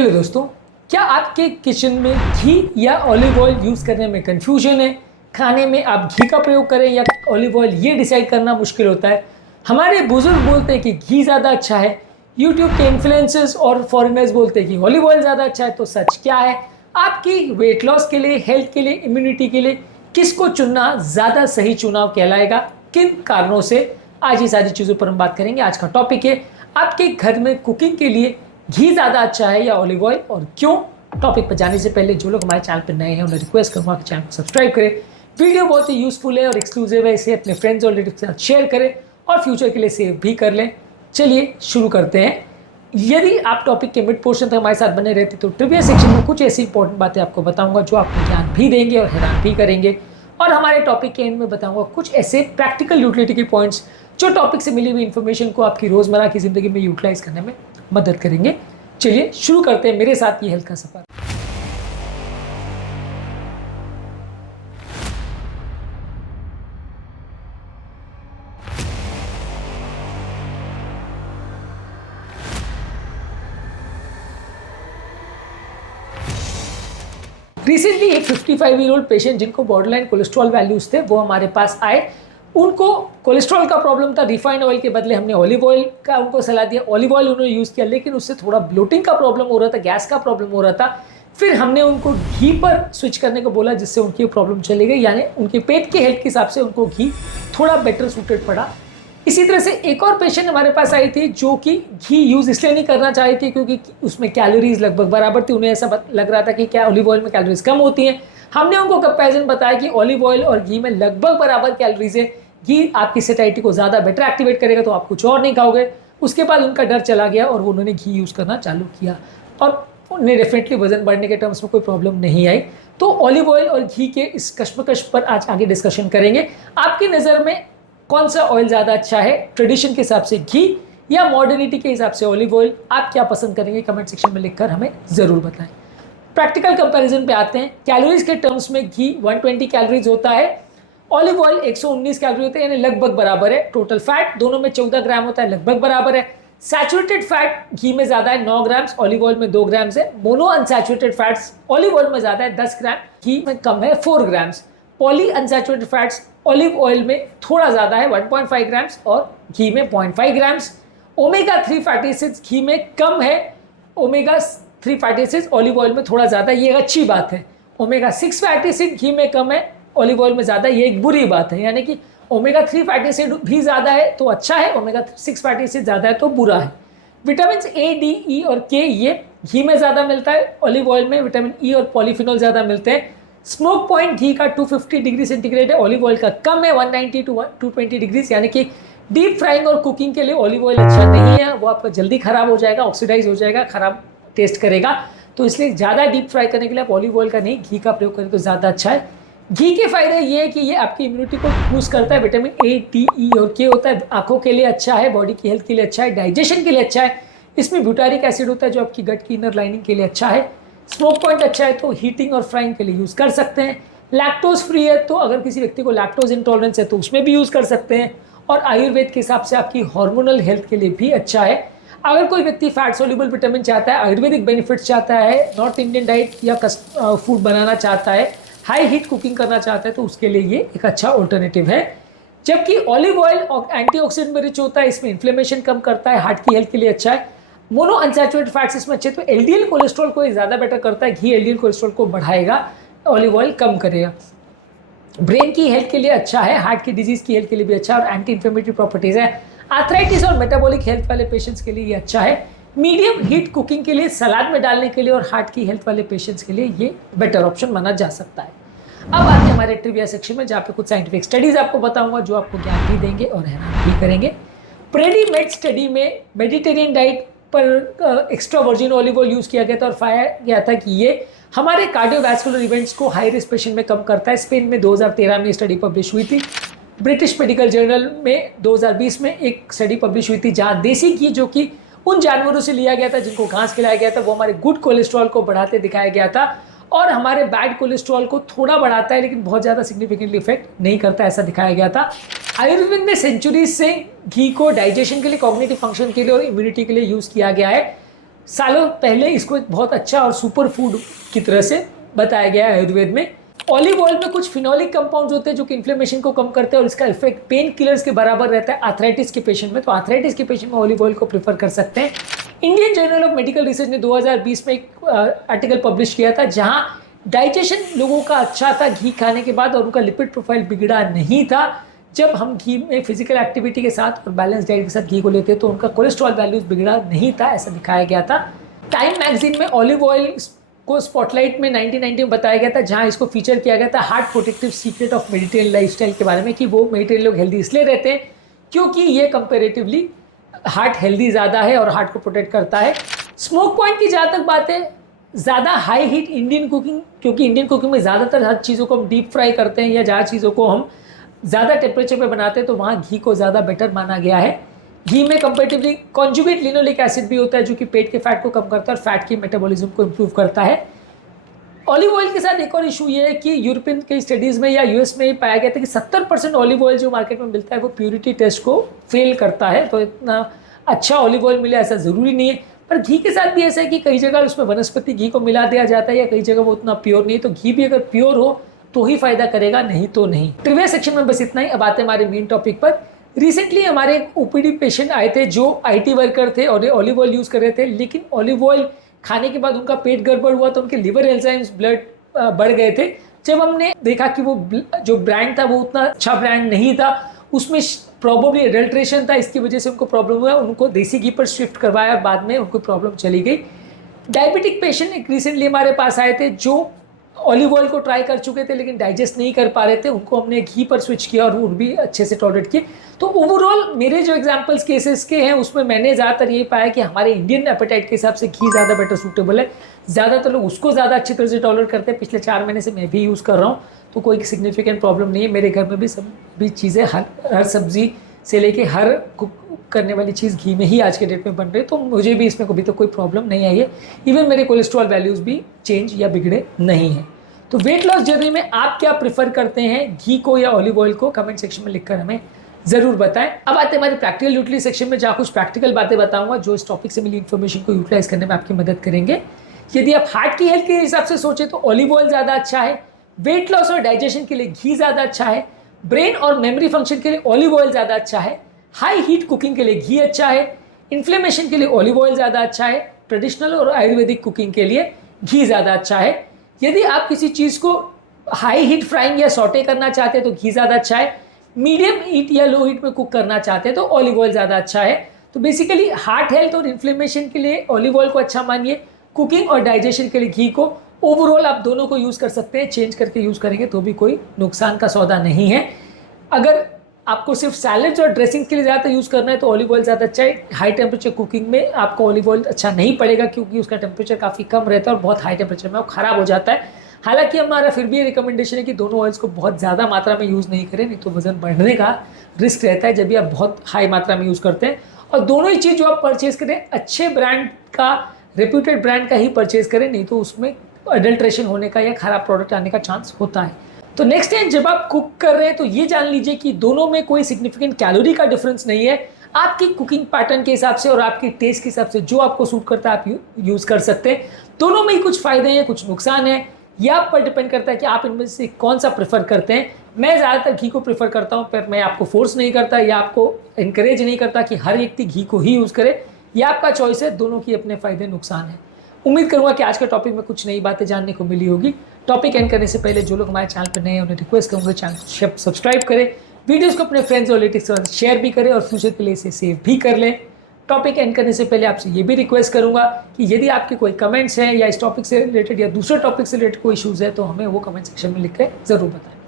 Hello दोस्तों, क्या आपके किचन में घी या ऑलिव ऑयल यूज़ करने में कंफ्यूजन है? खाने में आप घी का प्रयोग करें या ऑलिव ऑयल, ये डिसाइड करना मुश्किल होता है। हमारे बुजुर्ग बोलते हैं कि घी ज़्यादा अच्छा है, यूट्यूब के इन्फ्लुएंसर्स और फॉरेनर्स बोलते हैं कि ऑलिव ऑयल ज़्यादा अच्छा है। तो सच क्या है? आपकी वेट लॉस के लिए, हेल्थ के लिए, इम्यूनिटी के लिए किसको चुनना ज़्यादा सही चुनाव कहलाएगा? किन कारणों से? आज ये सारी चीज़ों पर हम बात करेंगे। आज का टॉपिक है आपके घर में कुकिंग के लिए घी ज़्यादा अच्छा है या ऑलिव ऑयल, और क्यों? टॉपिक पर जाने से पहले जो लोग हमारे चैनल पर नए हैं उन्हें रिक्वेस्ट करूँगा कि चैनल को सब्सक्राइब करें। वीडियो बहुत ही यूजफुल है और एक्सक्लूसिव है, इसे अपने फ्रेंड्स और रिलेटिव के साथ शेयर करें और फ्यूचर के लिए सेव भी कर लें। चलिए शुरू करते हैं। यदि आप टॉपिक के मिड पोर्शन तक हमारे साथ बने रहते तो ट्रिविया सेक्शन में कुछ ऐसी इंपॉर्टेंट बातें आपको बताऊंगा जो आपको ज्ञान भी देंगे और हैरान भी करेंगे, और हमारे टॉपिक के एंड में बताऊंगा कुछ ऐसे प्रैक्टिकल यूटिलिटी के पॉइंट्स जो टॉपिक से मिली हुई इन्फॉर्मेशन को आपकी रोजमर्रा की जिंदगी में यूटिलाइज करने में मदद करेंगे। चलिए शुरू करते हैं मेरे साथ ये हल्का सफर। रिसेंटली एक 55 ईयर ओल्ड पेशेंट जिनको बॉर्डरलाइन कोलेस्ट्रॉल वैल्यूज थे वो हमारे पास आए। उनको कोलेस्ट्रॉल का प्रॉब्लम था, रिफाइंड ऑयल के बदले हमने ऑलिव ऑयल का उनको सलाह दिया। ऑलिव ऑयल उन्होंने यूज़ किया, लेकिन उससे थोड़ा ब्लोटिंग का प्रॉब्लम हो रहा था, गैस का प्रॉब्लम हो रहा था। फिर हमने उनको घी पर स्विच करने को बोला, जिससे उनकी प्रॉब्लम चली गई। यानी उनके पेट के हेल्थ के हिसाब से उनको घी थोड़ा बेटर सूटेड पड़ा। इसी तरह से एक और पेशेंट हमारे पास आई थी जो कि घी यूज़ इसलिए नहीं करना चाह रही थी क्योंकि उसमें कैलोरीज लगभग बराबर थी। उन्हें ऐसा लग रहा था कि क्या ऑलिव ऑयल में कैलोरीज कम होती हैं। हमने उनको कंपैरिजन बताया कि ऑलिव ऑयल और घी में लगभग बराबर कैलोरीज है। घी आपकी सेटाइटी को ज़्यादा बेटर एक्टिवेट करेगा, तो आप कुछ और नहीं खाओगे। उसके बाद उनका डर चला गया और उन्होंने घी यूज़ करना चालू किया, और उन्हें डेफिनेटली वजन बढ़ने के टर्म्स में कोई प्रॉब्लम नहीं आई। तो ऑलिव ऑयल और घी के इस कश्मकश पर आज आगे डिस्कशन करेंगे। आपकी नज़र में कौन सा ऑयल ज़्यादा अच्छा है? ट्रेडिशन के हिसाब से घी या मॉडर्निटी के हिसाब से ऑलिव ऑयल? आप क्या पसंद करेंगे? कमेंट सेक्शन में लिखकर हमें ज़रूर बताएं। प्रैक्टिकल कंपैरिजन पे आते हैं। कैलोरीज के टर्म्स में घी 120 कैलोरीज होता है, ऑलिव ऑयल 119 कैलोरी होते हैं, यानी लगभग बराबर है। टोटल फैट दोनों में 14 ग्राम होता है, लगभग बराबर है। सैचुरेटेड फैट घी में ज़्यादा है 9 ग्राम्स, ऑलिव ऑयल में 2 ग्राम्स है। Mono unsaturated fats olive oil में ज़्यादा है 10 ग्राम, घी में कम है 4 grams. Poly unsaturated fats olive oil में थोड़ा ज़्यादा है 1.5 ग्राम्स और घी में 0.5 ग्राम्स। ओमेगा 3 फैटी एसिड्स घी में कम है, omega 3 fatty acids olive oil में थोड़ा ज़्यादा, ये अच्छी बात है। ओमेगा 6 फैटी एसिड घी में कम है, ऑलिव ऑयल में ज़्यादा, ये एक बुरी बात है। यानी कि ओमेगा 3 फैटी एसिड भी ज़्यादा है तो अच्छा है, ओमेगा 6 फैटी एसिड ज़्यादा है तो बुरा है। विटामिन ए, डी, ई और के ये घी में ज़्यादा मिलता है, ऑलिव ऑयल में विटामिन ई और पॉलीफिनॉल ज़्यादा मिलते हैं। स्मोक पॉइंट घी का 250 डिग्री सेंटीग्रेड है, ऑलिव ऑयल का कम है 190 टू 220 डिग्रीज। यानी कि डीप फ्राइंग और कुकिंग के लिए ऑलिव ऑयल अच्छा नहीं है, वो आपका जल्दी खराब हो जाएगा, ऑक्सीडाइज हो जाएगा, खराब टेस्ट करेगा। तो इसलिए ज़्यादा डीप फ्राई करने के लिए आप ऑलिव ऑयल का नहीं, घी का प्रयोग करें तो ज़्यादा अच्छा है। घी के फायदे ये है कि ये आपकी इम्यूनिटी को बूस्ट करता है। विटामिन ए, डी, ई और के होता है, आंखों के लिए अच्छा है, बॉडी की हेल्थ के लिए अच्छा है, डाइजेशन के लिए अच्छा है। इसमें ब्यूटारिक एसिड होता है जो आपकी गट की इनर लाइनिंग के लिए अच्छा है। स्मोक पॉइंट अच्छा है तो हीटिंग और फ्राइंग के लिए यूज़ कर सकते हैं। लैक्टोज फ्री है, तो अगर किसी व्यक्ति को लैक्टोज इंटॉलरेंस है तो उसमें भी यूज़ कर सकते हैं। और आयुर्वेद के हिसाब से आपकी हार्मोनल हेल्थ के लिए भी अच्छा है। अगर कोई व्यक्ति फैट सोल्यूबल विटामिन चाहता है, आयुर्वेदिक बेनिफिट्स चाहता है, नॉर्थ इंडियन डाइट या फूड बनाना चाहता है, हाई हीट कुकिंग करना चाहता है, तो उसके लिए ये एक अच्छा ऑल्टरनेटिव है। जबकि ऑलिव ऑयल एंटीऑक्सीडेंट में रिच होता है, इसमें इन्फ्लेमेशन कम करता है, हार्ट की हेल्थ के लिए अच्छा है। मोनो अनसैचुरेटेड फैट्स इसमें अच्छे, तो एलडीएल कोलेस्ट्रॉल को ज़्यादा बेटर करता है। घी एलडीएल कोलेस्ट्रॉल को बढ़ाएगा, ऑलिव ऑयल कम करेगा। ब्रेन की हेल्थ के लिए अच्छा है, हार्ट की डिजीज की हेल्थ के लिए भी अच्छा है, और एंटी इन्फ्लेमेटरी प्रॉपर्टीज है। आर्थराइटिस और मेटाबॉलिक हेल्थ वाले पेशेंट्स के लिए ये अच्छा है। मीडियम हीट कुकिंग के लिए, सलाद में डालने के लिए और हार्ट की हेल्थ वाले पेशेंट्स के लिए ये बेटर ऑप्शन माना जा सकता है। अब आते हैं हमारे ट्रिविया सेक्शन में, जहाँ पे कुछ साइंटिफिक स्टडीज आपको बताऊंगा जो आपको ज्ञान भी देंगे और हैरान भी करेंगे। प्रेडीमेड स्टडी में मेडिटेरियन डाइट पर extra virgin olive oil use किया गया था और पाया गया था कि ये हमारे कार्डियोवैस्कुलर इवेंट्स को हाई रिस्क पेशेंट में कम करता है। स्पेन में 2013 में स्टडी पब्लिश हुई थी। ब्रिटिश मेडिकल जर्नल में 2020 में एक स्टडी पब्लिश हुई थी जहाँ देसी घी जो कि उन जानवरों से लिया गया था जिनको घास खिलाया गया था, वो हमारे गुड कोलेस्ट्रॉल को बढ़ाते दिखाया गया था, और हमारे बैड कोलेस्ट्रॉल को थोड़ा बढ़ाता है लेकिन बहुत ज़्यादा सिग्निफिकेंटली इफेक्ट नहीं करता, ऐसा दिखाया गया था। आयुर्वेद में सेंचुरीज से घी को डाइजेशन के लिए, कॉग्निटिव फंक्शन के लिए और इम्यूनिटी के लिए यूज़ किया गया है। सालों पहले इसको एक बहुत अच्छा और सुपर फूड की तरह से बताया गया है आयुर्वेद में। ऑलिव ऑयल में कुछ फिनोलिक कंपाउंड्स होते हैं जो कि इन्फ्लेमेशन को कम करते हैं और इसका इफेक्ट पेन किलर्स के बराबर रहता है आर्थराइटिस के पेशेंट में। तो आर्थराइटिस के पेशेंट में ऑलिव ऑयल को प्रेफर कर सकते हैं। Indian journal of medical research ने 2020 में एक आर्टिकल पब्लिश किया था जहां डाइजेशन लोगों का अच्छा था घी खाने के बाद और उनका लिपिड प्रोफाइल बिगड़ा नहीं था। जब हम घी में फिजिकल एक्टिविटी के साथ और बैलेंस डाइट के साथ घी को लेते तो उनका कोलेस्ट्रॉल वैल्यूज बिगड़ा नहीं था, ऐसा दिखाया गया था। टाइम मैगजीन में ऑलिव ऑयल को स्पॉटलाइट में 1990 में बताया गया था जहां इसको फीचर किया गया था heart protective secret of Mediterranean lifestyle के बारे में कि वो मेडिटेरियन लोग हेल्दी इसलिए रहते हैं क्योंकि ये कंपेरेटिवली हार्ट हेल्दी ज़्यादा है और हार्ट को प्रोटेक्ट करता है। स्मोक पॉइंट की जहाँ तक बात है, ज़्यादा हाई हीट इंडियन कुकिंग, क्योंकि इंडियन कुकिंग में ज़्यादातर हर चीज़ों को हम डीप फ्राई करते हैं या जहाँ चीज़ों को हम ज़्यादा टेम्परेचर पे बनाते हैं तो वहाँ घी को ज़्यादा बेटर माना गया है। घी में कंपेरेटिवली कॉन्जुगेट लिनोलिक एसिड भी होता है जो कि पेट के फैट को कम करता है और फैट की मेटाबॉलिज्म को इम्प्रूव करता है। ऑलिव ऑयल के साथ एक और इशू ये है कि यूरोपियन के स्टडीज़ में या यूएस में पाया गया था कि 70% ऑलिव ऑयल जो मार्केट में मिलता है वो प्योरिटी टेस्ट को फेल करता है। तो इतना अच्छा ऑलिव ऑयल मिले ऐसा ज़रूरी नहीं है। पर घी के साथ भी ऐसा है कि कई जगह उसमें वनस्पति घी को मिला दिया जाता है या कई जगह वो उतना प्योर नहीं है। तो घी भी अगर प्योर हो तो ही फायदा करेगा, नहीं तो नहीं। ट्रिविया सेक्शन में बस इतना ही। अब आते हैं हमारे मेन टॉपिक पर। रिसेंटली हमारे एक ओपीडी पेशेंट आए थे जो आईटी वर्कर थे और ऑलिव ऑयल यूज़ कर रहे थे, लेकिन ऑलिव ऑयल खाने के बाद उनका पेट गड़बड़ हुआ तो उनके लिवर एंजाइम्स ब्लड बढ़ गए थे। जब हमने देखा कि वो जो ब्रांड था वो उतना अच्छा ब्रांड नहीं था, उसमें प्रॉब्लली एडल्ट्रेशन था, इसकी वजह से उनको प्रॉब्लम हुआ। उनको देसी घी पर शिफ्ट करवाया और बाद में उनको प्रॉब्लम चली गई। डायबिटिक पेशेंट एक रिसेंटली हमारे पास आए थे जो ऑलिव ऑयल को ट्राई कर चुके थे लेकिन डाइजेस्ट नहीं कर पा रहे थे। उनको हमने घी पर स्विच किया और वो भी अच्छे से टॉलरेट किए। तो ओवरऑल मेरे जो एग्जांपल्स केसेस के हैं उसमें मैंने ज़्यादातर ये पाया कि हमारे इंडियन एपेटाइट के हिसाब से घी ज़्यादा बेटर सूटेबल है। ज़्यादातर लोग उसको ज़्यादा अच्छी तरह से टॉलरेट करते हैं। पिछले 4 महीने से मैं भी यूज़ कर रहा हूँ तो कोई सिग्निफिकेंट प्रॉब्लम नहीं है। मेरे घर में भी सभी चीज़ें हर सब्जी से लेके हर कुक करने वाली चीज़ घी में ही आज के डेट में बन रही है। तो मुझे भी इसमें कभी तो कोई प्रॉब्लम नहीं आई है। इवन मेरे कोलेस्ट्रॉल वैल्यूज़ भी चेंज या बिगड़े नहीं हैं। तो वेट लॉस जर्नी में आप क्या प्रेफर करते हैं, घी को या ऑलिव ऑयल को? कमेंट सेक्शन में लिखकर हमें ज़रूर बताएं। अब आते हैं हमारे प्रैक्टिकल यूटिलिटी सेक्शन में जहाँ कुछ प्रैक्टिकल बातें बताऊंगा जो इस टॉपिक से मिली इन्फॉर्मेशन को यूटिलाइज करने में आपकी मदद करेंगे। यदि आप हार्ट की हेल्थ के हिसाब से सोचें तो ऑलिव ऑयल ज़्यादा अच्छा है। वेट लॉस और डाइजेशन के लिए घी ज़्यादा अच्छा है। ब्रेन और मेमोरी फंक्शन के लिए ऑलिव ऑयल ज़्यादा अच्छा है। हाई हीट कुकिंग के लिए घी अच्छा है। इन्फ्लेमेशन के लिए ऑलिव ऑयल ज़्यादा अच्छा है। ट्रेडिशनल और आयुर्वेदिक कुकिंग के लिए घी ज़्यादा अच्छा है। यदि आप किसी चीज़ को हाई हीट फ्राइंग या सॉटे करना चाहते हैं तो घी ज़्यादा अच्छा है। मीडियम हीट या लो हीट में कुक करना चाहते हैं तो ऑलिव ऑयल ज़्यादा अच्छा है। तो बेसिकली हार्ट हेल्थ और इन्फ्लेमेशन के लिए ऑलिव ऑयल को अच्छा मानिए, कुकिंग और डाइजेशन के लिए घी को। ओवरऑल आप दोनों को यूज़ कर सकते हैं, चेंज करके यूज़ करेंगे तो भी कोई नुकसान का सौदा नहीं है। अगर आपको सिर्फ सैलड्स और ड्रेसिंग के लिए ज़्यादा यूज़ करना है तो ऑलिव ऑयल ज़्यादा अच्छा है। हाई टेम्परेचर कुकिंग में आपको ऑलिव ऑयल अच्छा नहीं पड़ेगा क्योंकि उसका टेम्परेचर काफ़ी कम रहता है और बहुत हाई टेम्परेचर में वो ख़राब हो जाता है। हालांकि हमारा फिर भी ये रिकमेंडेशन है कि दोनों ऑयल्स को बहुत ज़्यादा मात्रा में यूज़ नहीं करें, नहीं तो वजन बढ़ने का रिस्क रहता है जब भी आप बहुत हाई मात्रा में यूज़ करते हैं। और दोनों ही चीज़ जो आप परचेज़ करें अच्छे ब्रांड का, रेप्यूटेड ब्रांड का ही परचेज़ करें, नहीं तो उसमें अडल्ट्रेशन होने का या ख़राब प्रोडक्ट आने का चांस होता है। तो नेक्स्ट टाइम जब आप कुक कर रहे हैं तो ये जान लीजिए कि दोनों में कोई सिग्निफिकेंट कैलोरी का डिफरेंस नहीं है। आपकी कुकिंग पैटर्न के हिसाब से और आपके टेस्ट के हिसाब से जो आपको सूट करता है आप यूज़ कर सकते हैं। दोनों में ही कुछ फ़ायदे हैं, कुछ नुकसान है। यह आप पर डिपेंड करता है कि आप इनमें से कौन सा प्रेफर करते हैं। मैं ज़्यादातर घी को प्रेफर करता हूँ, पर मैं आपको फोर्स नहीं करता या आपको इंकरेज नहीं करता कि हर व्यक्ति घी को ही यूज़ करे। यह आपका चॉइस है, दोनों की अपने फ़ायदे नुकसान हैं। उम्मीद करूँगा कि आज का टॉपिक में कुछ नई बातें जानने को मिली होगी। टॉपिक एंड करने से पहले जो लोग हमारे चैनल पर नए हैं उन्हें रिक्वेस्ट करूँगा चैनल सब्सक्राइब करें, वीडियोज़ को अपने फ्रेंड्स और रिलेटिव्स के साथ शेयर भी करें और फ्यूचर के लिए इसे सेव भी कर लें। टॉपिक एंड करने से पहले आपसे ये भी रिक्वेस्ट करूंगा कि यदि आपके कोई कमेंट्स हैं या इस टॉपिक से रिलेटेड या दूसरे टॉपिक से रिलेटेड कोई इश्यूज़ है तो हमें वो कमेंट सेक्शन में लिख कर ज़रूर बताएं।